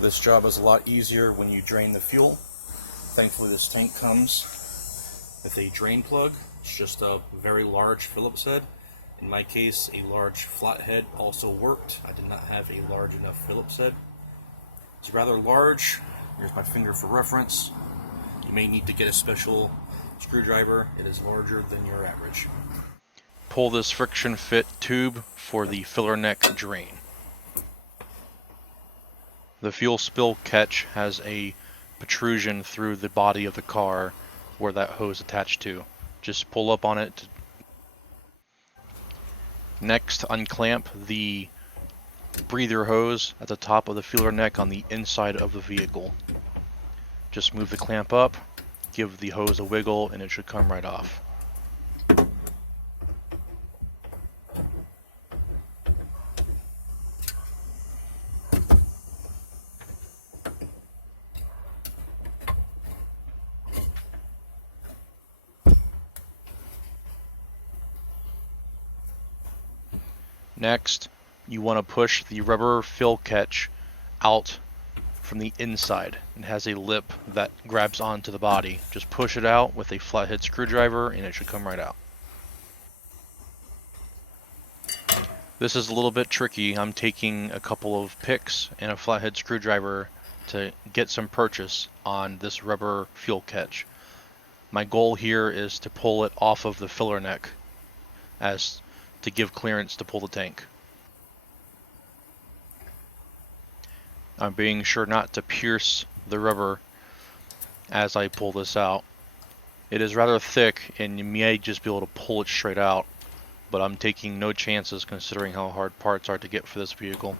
This job is a lot easier when you drain the fuel. Thankfully this tank comes with a drain plug. It's just a very large Phillips head. In my case, a large flathead also worked. I did not have a large enough Phillips head. It's rather large. Here's my finger for reference. You may need to get a special screwdriver. It is larger than your average. Pull this friction fit tube for the filler neck drain. The fuel spill catch has a protrusion through the body of the car where that hose attached to. Just pull up on it. Next, unclamp the breather hose at the top of the filler neck on the inside of the vehicle. Just move the clamp up, give the hose a wiggle, and it should come right off. Next, you want to push the rubber fill catch out from the inside. It has a lip that grabs onto the body. Just push it out with a flathead screwdriver and it should come right out. This is a little bit tricky. I'm taking a couple of picks and a flathead screwdriver to get some purchase on this rubber fuel catch. My goal here is to pull it off of the filler neck as to give clearance to pull the tank. I'm being sure not to pierce the rubber as I pull this out. It is rather thick and you may just be able to pull it straight out, but I'm taking no chances considering how hard parts are to get for this vehicle.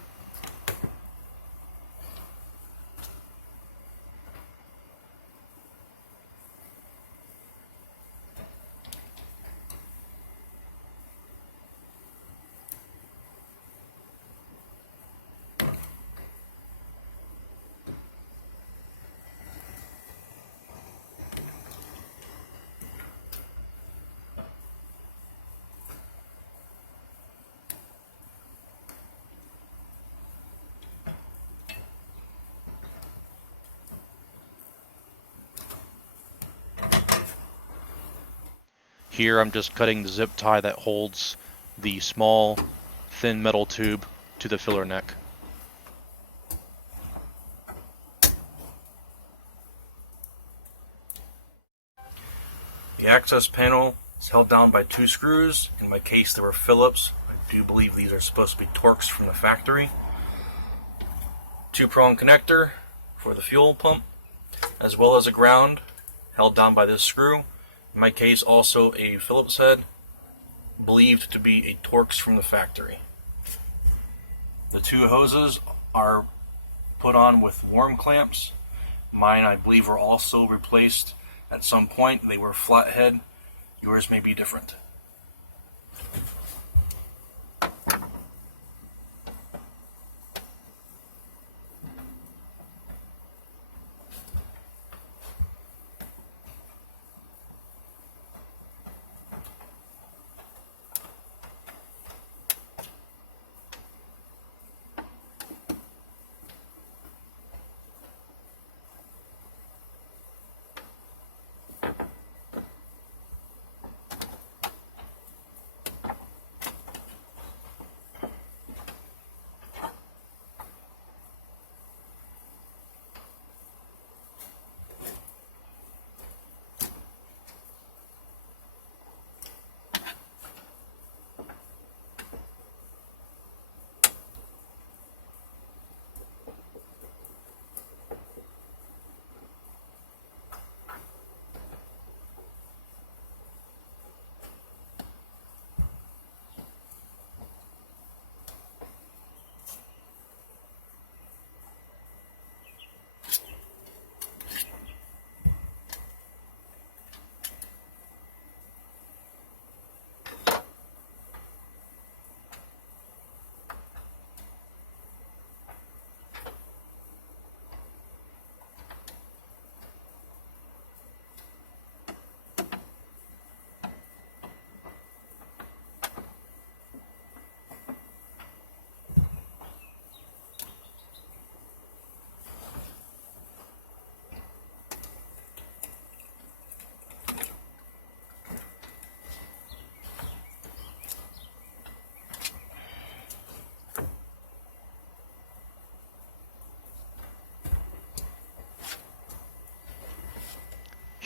Here I'm just cutting the zip tie that holds the small, thin metal tube to the filler neck. The access panel is held down by 2 screws. In my case they were Phillips. I do believe these are supposed to be Torx from the factory. 2-prong connector for the fuel pump, as well as a ground held down by this screw. In my case also a Phillips head, believed to be a Torx from the factory. The 2 hoses are put on with worm clamps. Mine I believe were also replaced at some point. They were flathead. Yours may be different.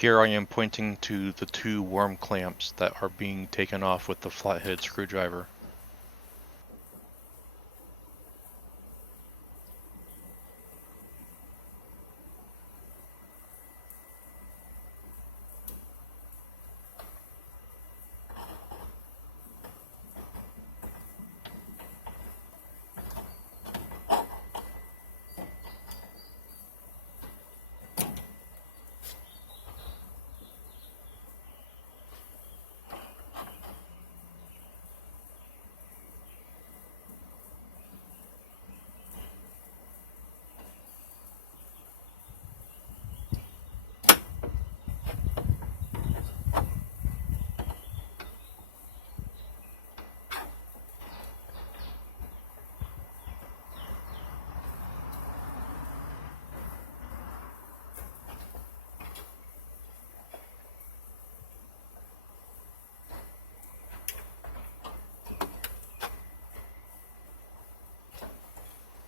Here I am pointing to the 2 worm clamps that are being taken off with the flathead screwdriver.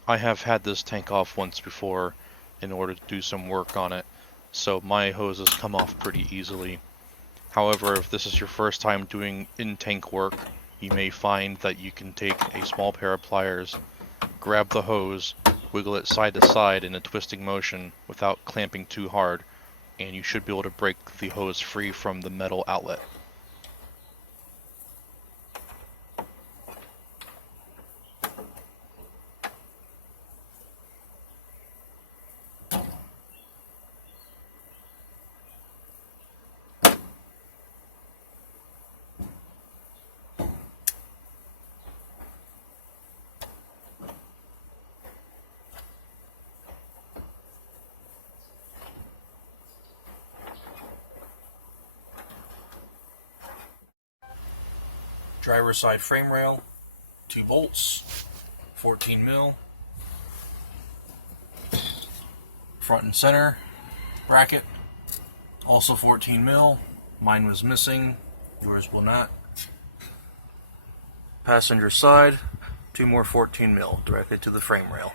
I have had this tank off once before in order to do some work on it, so my hoses come off pretty easily. However, if this is your first time doing in-tank work, you may find that you can take a small pair of pliers, grab the hose, wiggle it side to side in a twisting motion without clamping too hard, and you should be able to break the hose free from the metal outlet. Driver's side frame rail, 2 bolts, 14 mil. Front and center bracket, also 14 mil. Mine was missing, yours will not. Passenger side, 2 more 14 mil directly to the frame rail.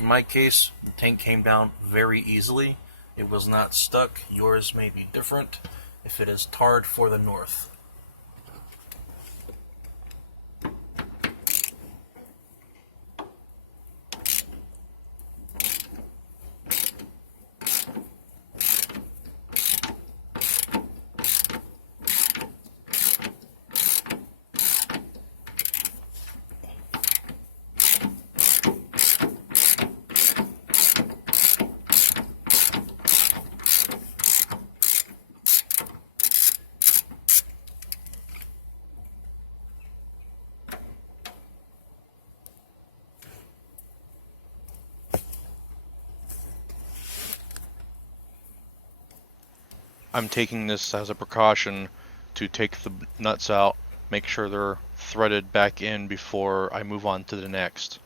In my case, the tank came down very easily. It was not stuck. Yours may be different if it is tarred for the north. I'm taking this as a precaution to take the nuts out, make sure they're threaded back in before I move on to the next.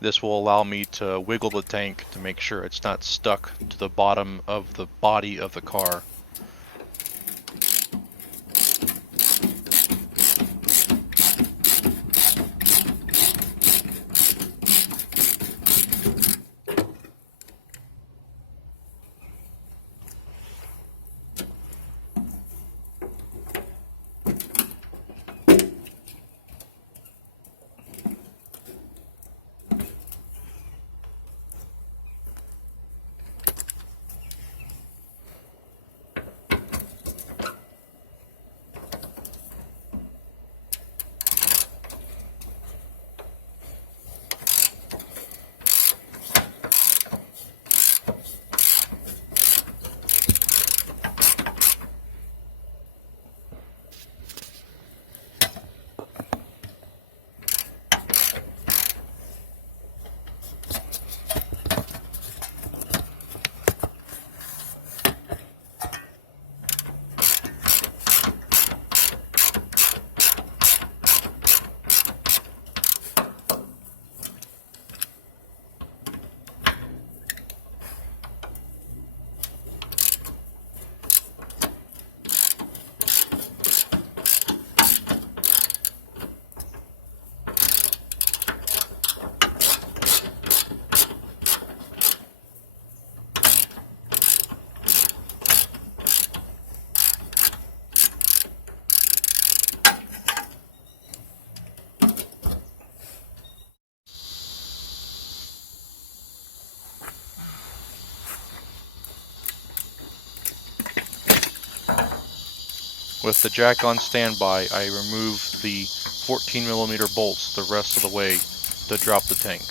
This will allow me to wiggle the tank to make sure it's not stuck to the bottom of the body of the car. With the jack on standby, I remove the 14mm bolts the rest of the way to drop the tank.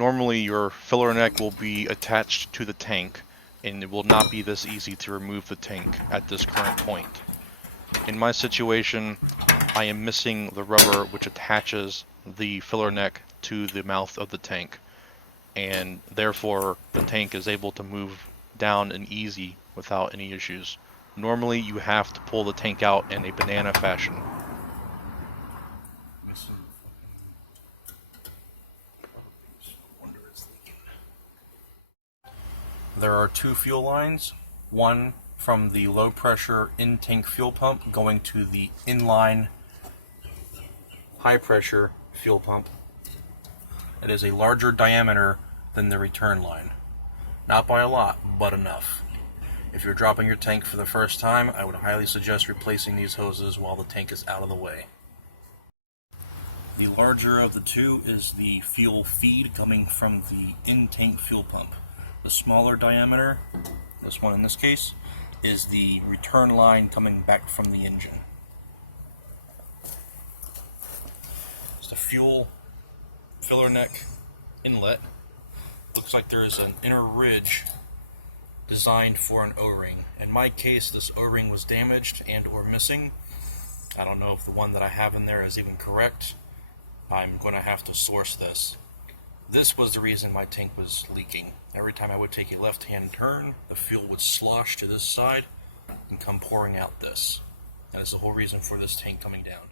Normally your filler neck will be attached to the tank, and it will not be this easy to remove the tank at this current point. In my situation, I am missing the rubber which attaches the filler neck to the mouth of the tank, and therefore the tank is able to move down and easy without any issues. Normally you have to pull the tank out in a banana fashion. There are two fuel lines, one from the low pressure in-tank fuel pump going to the inline high pressure fuel pump. It is a larger diameter than the return line. Not by a lot, but enough. If you're dropping your tank for the first time, I would highly suggest replacing these hoses while the tank is out of the way. The larger of the two is the fuel feed coming from the in-tank fuel pump. The smaller diameter, this one in this case, is the return line coming back from the engine. It's the fuel filler neck inlet. Looks like there is an inner ridge designed for an O-ring. In my case, this O-ring was damaged and or missing. I don't know if the one that I have in there is even correct. I'm going to have to source this. This was the reason my tank was leaking. Every time I would take a left-hand turn, the fuel would slosh to this side and come pouring out this. That is the whole reason for this tank coming down.